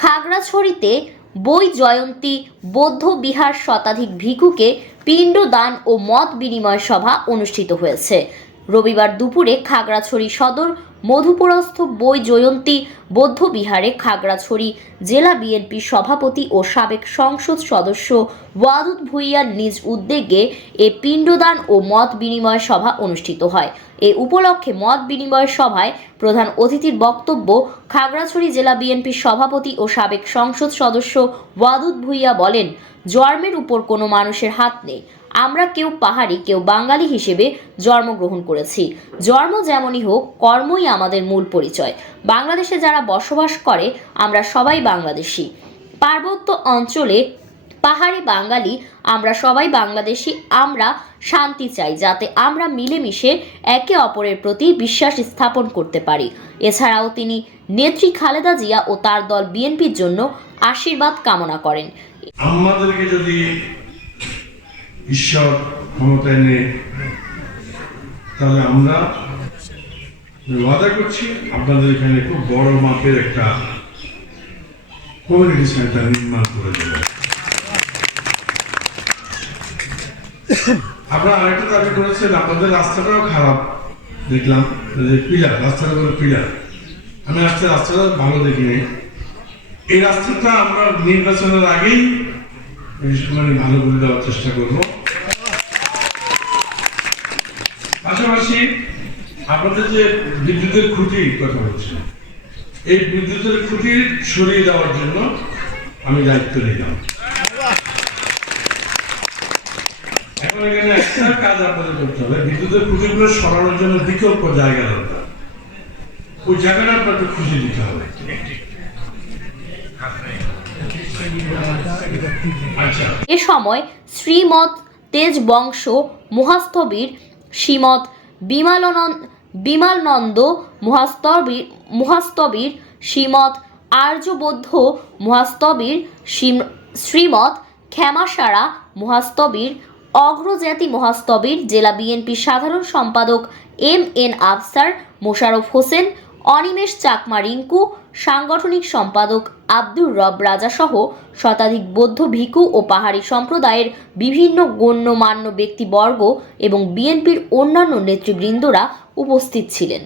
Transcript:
খাগড়াছড়িতে বই জয়ন্তী বৌদ্ধ বিহার শতাধিক ভিক্ষুকে পিণ্ডদান ও মত বিনিময় সভা অনুষ্ঠিত হয়েছে। রবিবার দুপুরে খাগড়াছড়ি সদর মধুপুরস্থ বই জয়ন্তী বৌদ্ধ বিহারে খাগড়াছড়ি জেলা বিএনপির সভাপতি ও সাবেক সংসদ সদস্য ওয়াদুদ ভূঁইয়ার নিজ উদ্যোগে এ পিণ্ডদান ও মত বিনিময় সভা অনুষ্ঠিত হয়। এ উপলক্ষে মত বিনিময় সভায় প্রধান অতিথির বক্তব্য খাগড়াছড়ি জেলা বিএনপির সভাপতি ও সাবেক সংসদ সদস্য ওয়াদুদ ভূঁইয়া বলেন, জন্মের উপর কোনো মানুষের হাত নেই। আমরা কেউ পাহাড়ি, কেউ বাঙালি হিসেবে জন্মগ্রহণ করেছি। জন্ম যেমনই হোক, কর্মই আমাদের মূল পরিচয়। বাংলাদেশে যারা বসবাস করে আমরা সবাই বাংলাদেশি। পার্বত্য অঞ্চলে পাহাড়ি, বাঙালি, আমরা সবাই বাংলাদেশি। আমরা শান্তি চাই, যাতে আমরা মিলেমিশে একে অপরের প্রতি বিশ্বাস স্থাপন করতে পারি। এছাড়াও তিনি নেত্রী খালেদা জিয়া ও তার দল বিএনপির জন্য আশীর্বাদ কামনা করেন। আমাদেরকে যদি ঈশ্বর ক্ষমতায় নেয়, তাহলে আমরা ওয়াদা করছি আপনাদের এখানে খুব বড় মাপের একটা কমিউনিটি সেন্টার নির্মাণ করে দেব। আপনারা আরেকটা দাবি করেছেন, আপনাদের রাস্তাটাও খারাপ দেখলাম, রাস্তার উপরে পিলার। আমি আজকে রাস্তাটা ভালো দেখিনি। এই রাস্তাটা আমরা নির্বাচনের আগেই ভালো করে দেওয়ার চেষ্টা করব। পাশাপাশি আপনাদের যে বিদ্যুতের খুঁটির কথা বলছি, এই বিদ্যুতের খুঁটি সরিয়ে দেওয়ার জন্য আমি দায়িত্ব নিলাম। এখন এখানে একটা কাজ আপনাদের করতে হবে, বিদ্যুতের খুঁটিগুলো সরানোর জন্য বিকল্প জায়গা দরকার। ওই জায়গাটা আপনাকে খুঁজে দিতে হবে। এ সময় শ্রীমৎ তেজ বংশ মহাস্তবীর শ্রীমৎ বিমালনন্দ মহাস্তবীর শ্রীমৎ আর্যবৌদ্ধ মহাস্তবীর শ্রীমৎ ক্ষেমাসারা মহাস্তবীর অগ্রজাতি মহাস্তবীর জেলা বিএনপির সাধারণ সম্পাদক এম.এন. আফসার মোশাররফ হোসেন, অনিমেষ চাকমা রিঙ্কু, সাংগঠনিক সম্পাদক আব্দুর রব রাজা সহ শতাধিক বৌদ্ধ ভিক্ষু ও পাহাড়ি সম্প্রদায়ের বিভিন্ন গণ্যমান্য ব্যক্তিবর্গ এবং বিএনপির অন্যান্য নেতৃবৃন্দরা উপস্থিত ছিলেন।